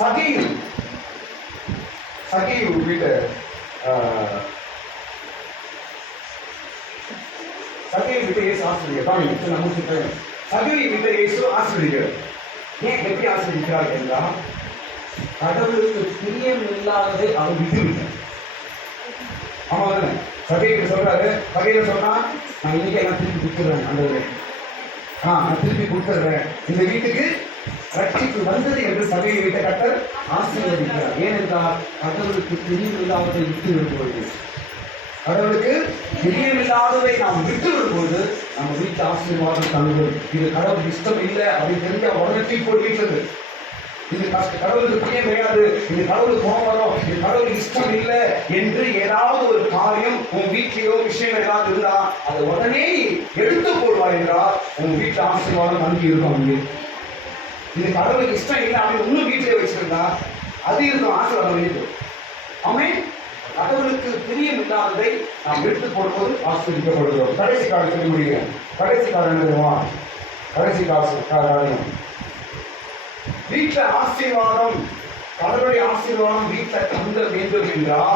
சகேயு வீட்டை சகேயு வீட்டை இயேசு ஆசீர்வதிக்கிறார். சகேயு வீட்டை இயேசு ஆசீர்வதிக்கிறார். ஏன் எப்படி ஆசீர்வதிக்கிறார் என்றால், கடவுளுக்கு பிரியம் இல்லாததை அவர் விட்டுவிட்டார். ஆமா தானே? சகேயு சொல்றாரு, சகேயு சொன்னா, நான் இன்னைக்கு எல்லாம் திருப்பி கொடுத்துடுறேன், ஆண்டவரே நான் திருப்பி கொடுத்துடுறேன், இந்த வீட்டுக்கு ரட்சிப்பு வந்தது என்று சபையை வீட்டை கர்த்தர் ஆசீர்வதிக்கிறார். ஏனென்றால் கடவுளுக்கு பிரியமில்லாததை விட்டு விடும்போது, கடவுளுக்கு பிரியமில்லாததை நாம் விட்டு விடும்போது நம்ம வீட்டு ஆசீர்வாதம் தங்குவது. இது கடவுளுக்கு இஷ்டம் இல்லை அப்படின்னு தெரிஞ்ச உடனே போய் வீட்டுறது. இது கடவுளுக்கு பிரியம் கிடையாது, இது கடவுளுக்கு கோபம் வரும், இது கடவுளுக்கு இஷ்டம் இல்லை என்று ஏதாவது ஒரு காரியம் உன் வீட்டிலேயோ விஷயம் ஏதாவது இருந்தா அதை உடனே எடுத்து போடுவார் என்றால் உன் வீட்டு ஆசீர்வாதம் தங்கி இருக்கும். அங்கே இது கடவுளுக்கு இஷ்டம் இல்லை அப்படின்னு இன்னும் வீட்டிலே வச்சிருந்தா அது இருக்கும், ஆசீர்வாதம் இருக்கும். ஆமென். கடவுளுக்கு பிரியம் இல்லாததை நாம் எடுத்து போடும்போது ஆசீர்வதிக்கப்படுகிறோம். கடைசி காலம் சொல்லி முடிகிறேன். கடைசி காலம் என்னதுவா? கடைசி காரியம் வீட்டில் ஆசீர்வாதம், கடவுளுடைய ஆசீர்வாதம் வீட்டில் தங்க வேண்டும் என்றால்